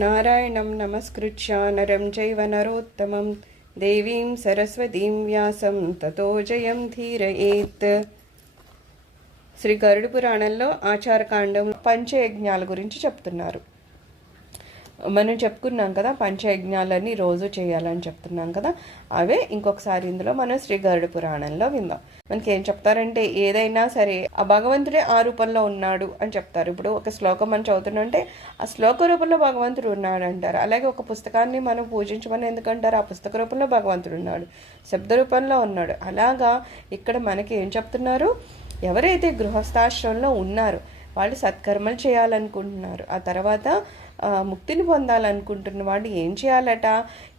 నారాయణం నమస్కృత్య నరం చైవ నరోత్తమం దేవీం సరస్వతీం వ్యాసం తతో జయం ధీరయేత్. శ్రీ గరుడ పురాణంలో ఆచారకాండం పంచయజ్ఞాల గురించి చెప్తున్నారు. మనం చెప్పుకున్నాం కదా, పంచయజ్ఞాలన్నీ రోజు చేయాలని చెప్తున్నాం కదా. అవే ఇంకొకసారి ఇందులో మనం శ్రీ గరుడ పురాణంలో విందాం. మనకి ఏం చెప్తారంటే, ఏదైనా సరే ఆ భగవంతుడే ఆ రూపంలో ఉన్నాడు అని చెప్తారు. ఇప్పుడు ఒక శ్లోకం మనం చదువుతుంటే ఆ శ్లోక రూపంలో భగవంతుడు ఉన్నాడు అంటారు. అలాగే ఒక పుస్తకాన్ని మనం పూజించమని ఎందుకంటారు? ఆ పుస్తక రూపంలో భగవంతుడు ఉన్నాడు, శబ్ద రూపంలో ఉన్నాడు. అలాగా ఇక్కడ మనకి ఏం చెప్తున్నారు? ఎవరైతే గృహస్థాశ్రమంలో ఉన్నారో వాళ్ళు సత్కర్మలు చేయాలనుకుంటున్నారు, ఆ తర్వాత ముక్తిని పొందాలనుకుంటున్న వాళ్ళు ఏం చేయాలట?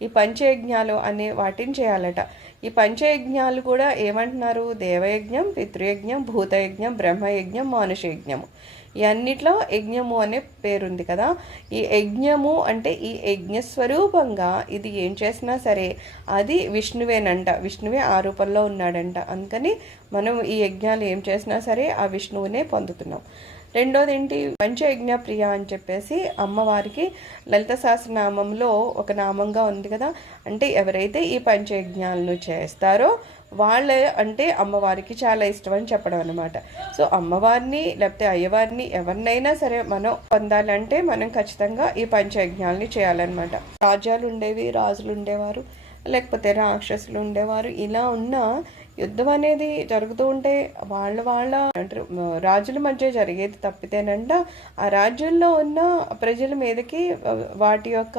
ఈ పంచయజ్ఞాలు అనే వాటిని చేయాలట. ఈ పంచయజ్ఞాలు కూడా ఏమంటున్నారు? దేవయజ్ఞం, పితృయజ్ఞం, భూతయజ్ఞం, బ్రహ్మయజ్ఞం, మానుషయజ్ఞము. ఈ అన్నిట్లో యజ్ఞము అనే పేరుంది కదా. ఈ యజ్ఞము అంటే ఈ యజ్ఞస్వరూపంగా ఇది ఏం చేసినా సరే అది విష్ణువేనంట. విష్ణువే ఆ రూపంలో ఉన్నాడంట. అందుకని మనం ఈ యజ్ఞాలు ఏం చేసినా సరే ఆ విష్ణువునే పొందుతున్నాం. రెండోది ఏంటి? పంచయజ్ఞ ప్రియ అని చెప్పేసి అమ్మవారికి లలిత సహస్రనామంలో ఒక నామంగా ఉంది కదా. అంటే ఎవరైతే ఈ పంచయజ్ఞాలను చేస్తారో వాళ్ళే అంటే అమ్మవారికి చాలా ఇష్టం అని చెప్పడం అనమాట. సో అమ్మవారిని లేకపోతే అయ్యవారిని ఎవరినైనా సరే మనం పొందాలంటే మనం ఖచ్చితంగా ఈ పంచయజ్ఞాలని చేయాలన్నమాట. రాజ్యాలు ఉండేవి, రాజులు ఉండేవారు, లేకపోతే రాక్షసులు ఉండేవారు. ఇలా ఉన్న యుద్ధం అనేది జరుగుతూ ఉంటే వాళ్ళ అంటారు రాజుల మధ్య జరిగేది తప్పితేనంట ఆ రాజ్యంలో ఉన్న ప్రజల మీదకి వాటి యొక్క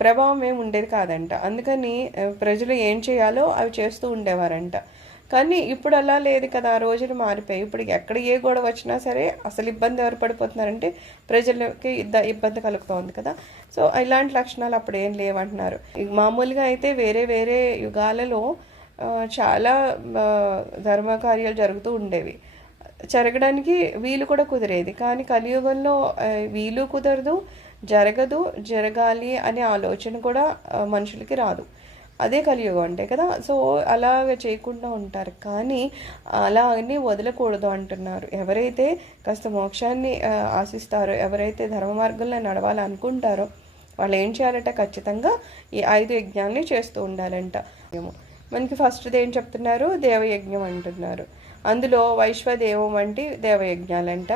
ప్రభావం ఏమి ఉండేది కాదంట. అందుకని ప్రజలు ఏం చేయాలో అవి చేస్తూ ఉండేవారంట. కానీ ఇప్పుడు అలా లేదు కదా, రోజులు మారిపోయి ఇప్పుడు ఎక్కడ ఏ గొడవ వచ్చినా సరే అసలు ఇబ్బంది ఎవరు పడిపోతున్నారంటే ప్రజలకి ఇబ్బంది కలుగుతోంది కదా. సో ఇలాంటి లక్షణాలు అప్పుడు ఏం లేవంటున్నారు. మామూలుగా అయితే వేరే వేరే యుగాలలో చాలా ధర్మకార్యాలు జరుగుతూ ఉండేవి, జరగడానికి వీలు కూడా కుదిరేది. కానీ కలియుగంలో వీలు కుదరదు, జరగదు, జరగాలి అనే ఆలోచన కూడా మనుషులకి రాదు. అదే కలియుగం అంటే కదా. సో అలాగ చేయకుండా ఉంటారు. కానీ అలా అని వదలకూడదు అంటున్నారు. ఎవరైతే కాస్త మోక్షాన్ని ఆశిస్తారో, ఎవరైతే ధర్మ మార్గంలో నడవాలనుకుంటారో వాళ్ళు ఏం చేయాలంట? ఖచ్చితంగా ఈ 5 యజ్ఞాలని చేస్తూ ఉండాలంట. మనకి ఫస్ట్ది ఏం చెప్తున్నారు? దేవయజ్ఞం అంటున్నారు. అందులో వైశ్వదేవం వంటి దేవయజ్ఞాలంట.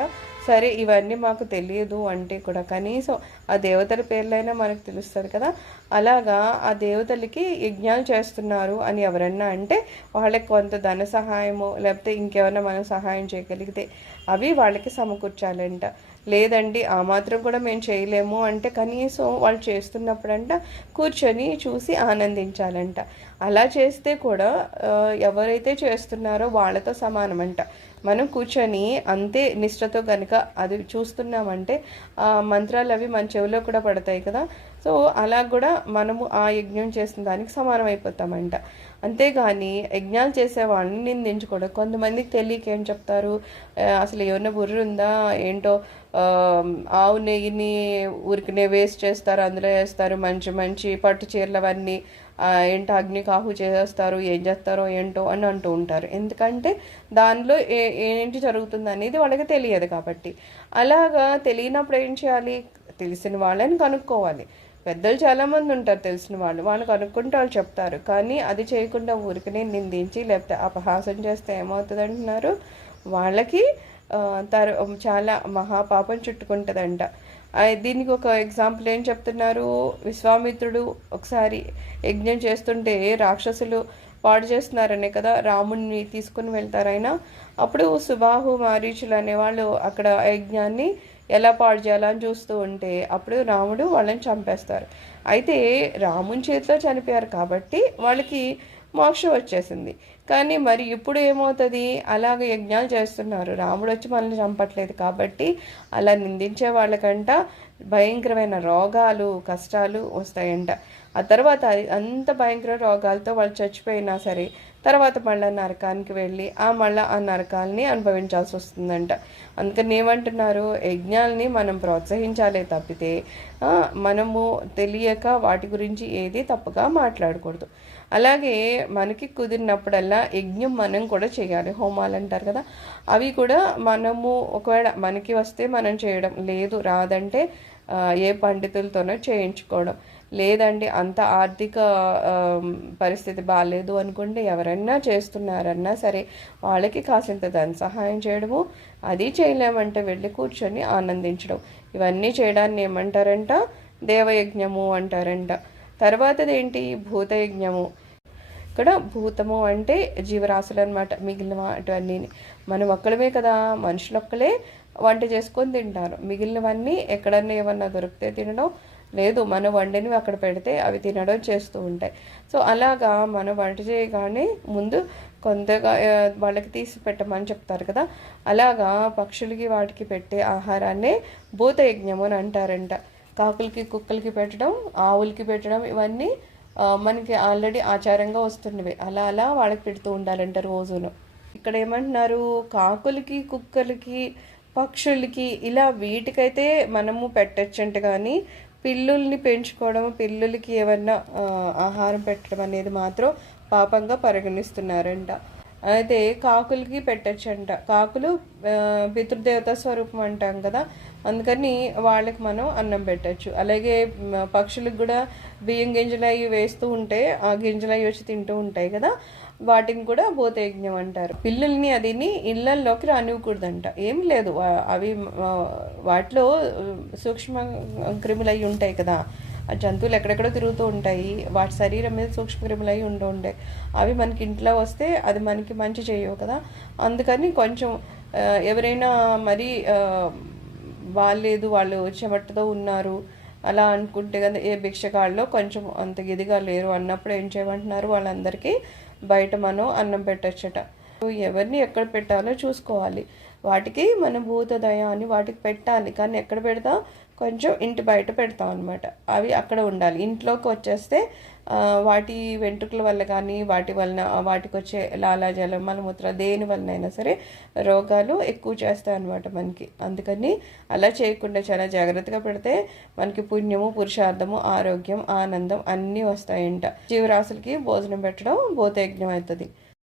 సరే ఇవన్నీ మాకు తెలియదు అంటే కూడా కనీసం ఆ దేవతల పేర్లైనా మనకు తెలుస్తుంది కదా. అలాగా ఆ దేవతలకి యజ్ఞాలు చేస్తున్నారు అని ఎవరన్నా అంటే వాళ్ళకి కొంత ధన సహాయమో లేకపోతే ఇంకేమైనా మనం సహాయం చేయగలిగితే అవి వాళ్ళకి సమకూర్చాలంట. లేదండి ఆ మాత్రం కూడా మేము చేయలేము అంటే కనీసం వాళ్ళు చేస్తున్నప్పుడంట కూర్చొని చూసి ఆనందించాలంట. అలా చేస్తే కూడా ఎవరైతే చేస్తున్నారో వాళ్ళతో సమానమంట. మనం కూర్చొని అంతే నిష్ఠతో కనుక అది చూస్తున్నామంటే ఆ మంత్రాలు అవి మన చెవిలో కూడా పడతాయి కదా. సో అలా కూడా మనము ఆ యజ్ఞం చేసిన దానికి సమానం అయిపోతామంట. అంతేగాని యజ్ఞాలు చేసే వాళ్ళని నిందించకూడదు. కొంతమందికి తెలియక ఏం చెప్తారు, అసలు ఏమన్నా బుర్ర ఉందా ఏంటో, ఆవు నెయ్యిని ఊరికినే వేస్ట్ చేస్తారు, అందులో వేస్తారు మంచి మంచి పట్టు చీరలు అవన్నీ ఏంటో అగ్నికి ఆహు చేస్తారు, ఏం చేస్తారో ఏంటో అని అంటూ ఉంటారు. ఎందుకంటే దానిలో ఏంటి జరుగుతుంది అనేది వాళ్ళకి తెలియదు కాబట్టి. అలాగా తెలియనప్పుడు ఏం చేయాలి? తెలిసిన వాళ్ళని కనుక్కోవాలి. పెద్దలు చాలామంది ఉంటారు తెలిసిన వాళ్ళు కనుక్కుంటే వాళ్ళు చెప్తారు. కానీ అది చేయకుండా ఊరికనే నిందించి లేకపోతే అపహాసం చేస్తే ఏమవుతుంది అంటున్నారు? వాళ్ళకి చాలా మహాపాపం చుట్టుకుంటుందంట. దీనికి ఒక ఎగ్జాంపుల్ ఏం చెప్తున్నారు? విశ్వామిత్రుడు ఒకసారి యజ్ఞం చేస్తుంటే రాక్షసులు పాడు చేస్తున్నారనే కదా రాముడిని తీసుకుని వెళ్తారైనా. అప్పుడు సుబాహు మారీచులు అనేవాళ్ళు అక్కడ యజ్ఞాన్ని ఎలా పాడు చేయాలని చూస్తూ ఉంటే అప్పుడు రాముడు వాళ్ళని చంపేస్తారు. అయితే రాముని చేతిలో చనిపోయారు కాబట్టి వాళ్ళకి మోక్షం వచ్చేసింది. కానీ మరి ఇప్పుడు ఏమవుతుంది? అలాగ యజ్ఞాలు చేస్తున్నారు, రాముడు వచ్చి మనల్ని చంపట్లేదు కాబట్టి అలా నిందించే వాళ్ళకంట భయంకరమైన రోగాలు కష్టాలు వస్తాయంట. ఆ తర్వాత అంత భయంకర రోగాలతో వాళ్ళు చచ్చిపోయినా సరే తర్వాత మళ్ళీ నరకానికి వెళ్ళి మళ్ళీ ఆ నరకాలని అనుభవించాల్సి వస్తుందంట. అందుకని ఏమంటున్నారు? యజ్ఞాలని మనం ప్రోత్సహించాలే తప్పితే మనము తెలియక వాటి గురించి ఏది తప్పుగా మాట్లాడకూడదు. అలాగే మనకి కుదిరినప్పుడల్లా యజ్ఞం మనం కూడా చేయాలి. హోమాలు అంటారు కదా, అవి కూడా మనము ఒకవేళ మనకి వస్తే మనం చేయడం, లేదు రాదంటే ఏ పండితులతోనో చేయించుకోవడం. లేదండి అంత ఆర్థిక పరిస్థితి బాగాలేదు అనుకుంటే ఎవరైనా చేస్తున్నారన్నా సరే వాళ్ళకి కాసింత దాని సహాయం చేయడము, అది చేయలేమంటే వెళ్ళి కూర్చొని ఆనందించడం, ఇవన్నీ చేయడాన్ని ఏమంటారంట? దేవయజ్ఞము అంటారంట. తర్వాతది ఏంటి? భూతయజ్ఞము. ఇక్కడ భూతము అంటే జీవరాశులు అనమాట. మిగిలిన వాటివన్నీ మనం ఒక్కడమే కదా, మనుషులు ఒక్కలే వంట చేసుకొని తింటారు. మిగిలినవన్నీ ఎక్కడన్నా ఏమన్నా దొరికితే తినడం, లేదు మనం వండినవి అక్కడ పెడితే అవి తినడం చేస్తూ ఉంటాయి. సో అలాగా మనం వంట చేయగానే ముందు కొంతగా వాళ్ళకి తీసి పెట్టమని చెప్తారు కదా, అలాగా పక్షులకి వాటికి పెట్టే ఆహారాన్నే భూతయజ్ఞము అని అంటారంట. కాకులకి కుక్కలకి పెట్టడం, ఆవులకి పెట్టడం, ఇవన్నీ మనకి ఆల్రెడీ ఆచారంగా వస్తున్నవి. అలా అలా వాళ్ళకి పెడుతూ ఉండాలంట రోజును. ఇక్కడ ఏమంటున్నారు? కాకులకి కుక్కలకి పక్షులకి ఇలా వీటికైతే మనము పెట్టచ్చంట, కానీ పిల్లుల్ని పెంచుకోవడం, పిల్లులకి ఏమన్నా ఆహారం పెట్టడం అనేది మాత్రం పాపంగా పరిగణిస్తున్నారంట. అయితే కాకులకి పెట్టచ్చంట. కాకులు పితృదేవత స్వరూపం అంటాం కదా, అందుకని వాళ్ళకి మనం అన్నం పెట్టచ్చు. అలాగే పక్షులకు కూడా బియ్యం గింజలు అవి వేస్తూ ఉంటే ఆ గింజలు అవి వచ్చి తింటూ ఉంటాయి కదా, వాటిని కూడా భూతయజ్ఞం అంటారు. పిల్లుల్ని అదిని ఇళ్లల్లోకి రానివ్వకూడదంట. ఏం లేదు, అవి వాటిలో సూక్ష్మ క్రిములు అయి ఉంటాయి కదా, ఆ జంతువులు ఎక్కడెక్కడో తిరుగుతూ ఉంటాయి, వాటి శరీరం మీద సూక్ష్మక్రిములు అయి ఉంటాయి. అవి మనకి ఇంట్లో వస్తే అది మనకి మంచి చేయవు కదా, అందుకని కొంచెం ఎవరైనా మరి బాగాలేదు, వాళ్ళు చెమటతో ఉన్నారు అలా అనుకుంటే కదా, ఏ భిక్షగాళ్ళలో కొంచెం అంత గదిగా లేరు అన్నప్పుడు ఏం చేయమంటున్నారు? వాళ్ళందరికీ బయట మనం అన్నం పెట్టచ్చట. ఎవరిని ఎక్కడ పెట్టాలో చూసుకోవాలి. వాటికి మనం భూతదయ అని వాటికి పెట్టాలి, కానీ ఎక్కడ పెడతాం? కొంచెం ఇంటి బయట పెడతాం అనమాట. అవి అక్కడ ఉండాలి. ఇంట్లోకి వచ్చేస్తే వాటి వెంట్రుకల వల్ల కానీ వాటి వలన వాటికి వచ్చే లాలాజలం, మలమూత్ర దేని వలనైనా సరే రోగాలు ఎక్కువ చేస్తాయి అనమాట మనకి. అందుకని అలా చేయకుండా చాలా జాగ్రత్తగా పెడితే మనకి పుణ్యము, పురుషార్థము, ఆరోగ్యం, ఆనందం అన్నీ వస్తాయంట. జీవరాశులకి భోజనం పెట్టడం భూతయజ్ఞం అవుతుంది.